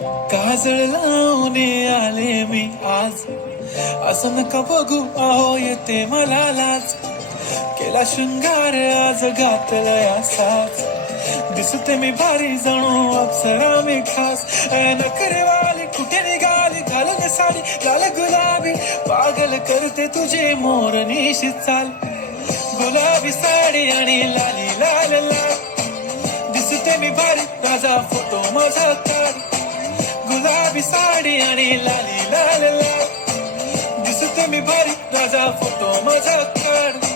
काजळ लावून आले मी आज, असं नका बघू आहो येते मला लाज. केला शृंगार आज घातलाय असाच, दिसते मी भारी जणू अप्सरा मी खास. नखरेवाली कुठे निघाली घालून साडी लाल गुलाबी, पागल करते तुझे मोरनीशी चाल. गुलाबी साडी आणि लाली लाल लाल, दिसते मी भारी राजा फोटो माझा काढ. गुलाबी साडी आणि लाली लाल लाल, दिसते मी भारी राजा फोटो माझा काढ.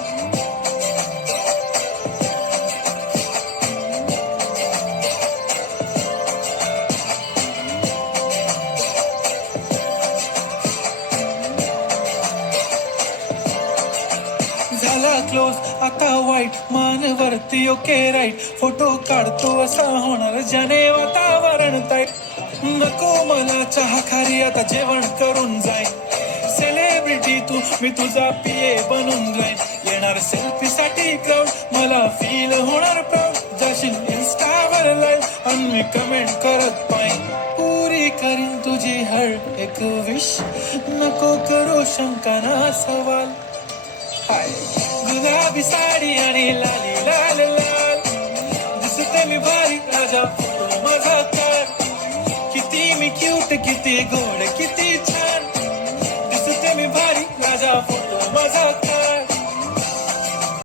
झाला क्लोज आता वाईट मानवरती ओके राईट, फोटो काढतो असा होणार ज्याने वातावरण ताईट. नको मला चहा खारी आता जेवण करून जाईन, सेलिब्रिटी तू मी तुझा पिये बनून राहीन. येणार सेल्फी साठी क्राऊड मला फील होणार प्राऊड, जाशील इन्स्टावर लाईव्ह आणि मी कमेंट करत पाहिन. पुरी करीन तुझी हर एक विश, नको करू शंका ना सवाल. हाय गुलाबी साडी आणि लाली लाल लाल, दिसते मी भारी राजा फोटो माझा काढ. किती मी क्यूट किती गोड किती छान, दिसते मी भारी राजा फोटो माझा काढ.